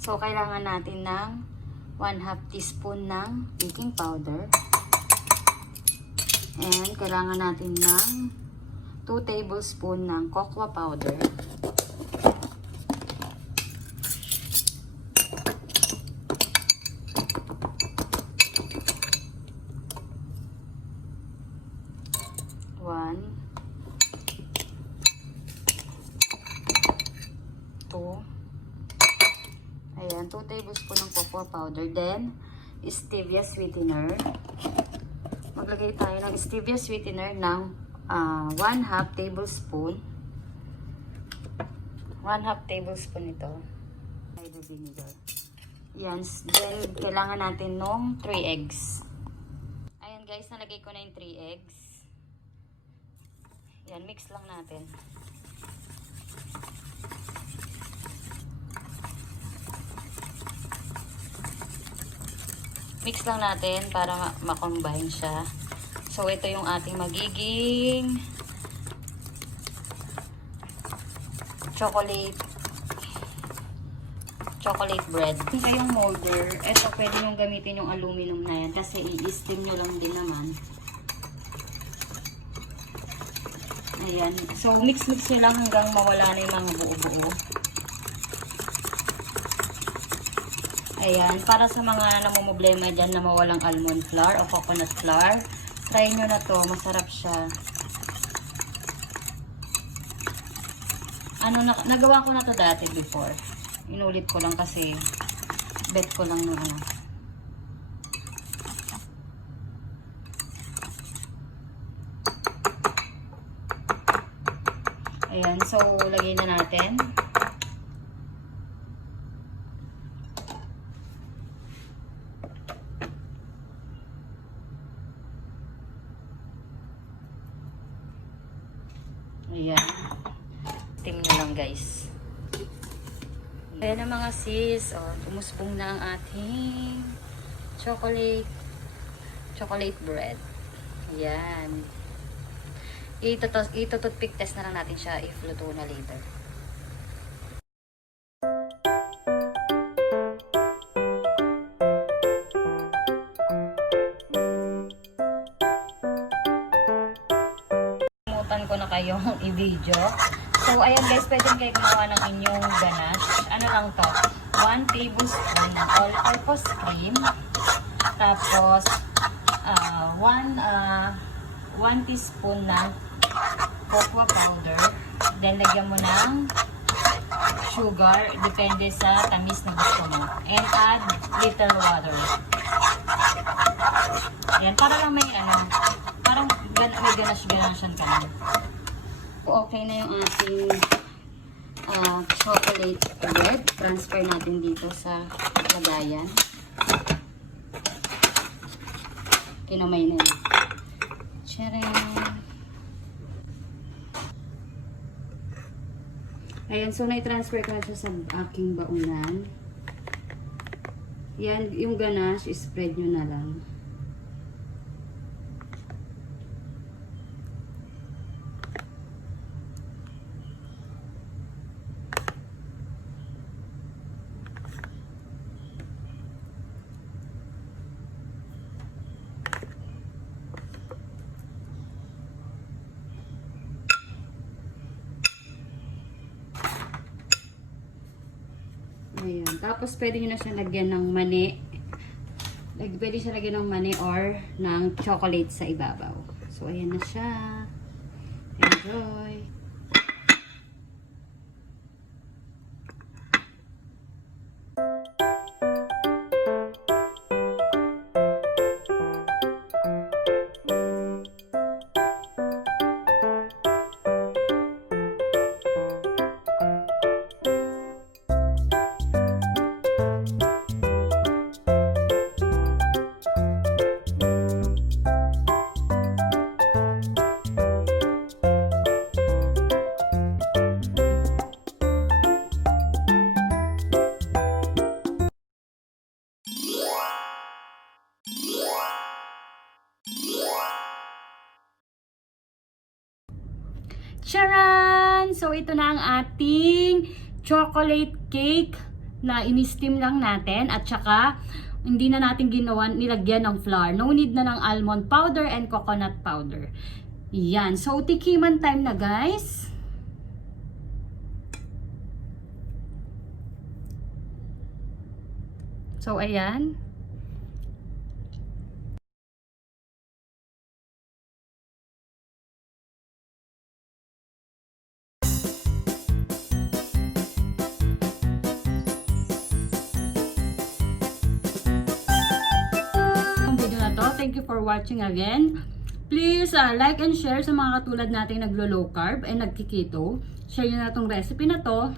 So, kailangan natin ng 1/2 teaspoon ng baking powder. And kailangan natin ng 2 tablespoon ng cocoa powder. Ayan, 2 tablespoon ng cocoa powder. Then, stevia sweetener. Maglagay tayo ng stevia sweetener ng 1/2 tablespoon. 1/2 tablespoon ito. Cider vinegar. Yan. Then, kailangan natin ng 3 eggs. Ayan guys, nalagay ko na yung 3 eggs. Yan, mix lang natin. Mix lang natin para ma-combine siya. So, ito yung ating magiging chocolate bread. Kung kayong molder, ito pwede nyo gamitin yung aluminum na yan kasi i-steam nyo lang din naman. Ayan. So, mix nyo lang hanggang mawala na yung mga buo-buo. Ayan, para sa mga namumblema dyan na mawalang almond flour o coconut flour, try nyo na to, masarap siya. Nagawa ko na to dati before. Inulit ko lang kasi bet ko lang na ano. Ayan, so lagay na natin. Ayan. Steam nyo lang guys. Ayan na mga sis. O, tumusbong na ang ating chocolate bread. Ayan. Ito-toothpick test na lang natin siya if luto na later. Ko na kayong i-video. So, ayan guys, pwede kayo gumawa ng inyong ganache. Ano lang to? 1 tablespoon ng all-purpose cream. Tapos, 1 teaspoon ng cocoa powder. Then, lagyan mo ng sugar. Depende sa tamis na gusto mo. And add little water. Ayan, para lang may parang may ganache-ganache ka na. Okay na yung ating chocolate bread. Transfer natin dito sa lagayan. Kinamay na yun. Tcharam! Ayan, so na-transfer ko na siya sa aking baunan. Yan, yung ganache, spread nyo na lang. Ayan. Tapos, pwede nyo na siya lagyan ng mani. Pwede siya lagyan ng mani or ng chocolate sa ibabaw. So, ayan na siya. Enjoy! Charan! So, ito na ang ating chocolate cake na ini-steam lang natin at saka hindi na natin nilagyan ng flour. No need na ng almond powder and coconut powder. Yan. So, tikiman time na guys. So, ayan. Thank you for watching again. Please like and share sa mga katulad nating naglo-low carb and nagkiketo. Share nyo na tong recipe na to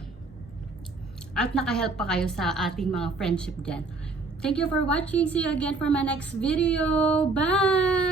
at nakahelp pa kayo sa ating mga friendship dyan. Thank you for watching. See you again for my next video. Bye!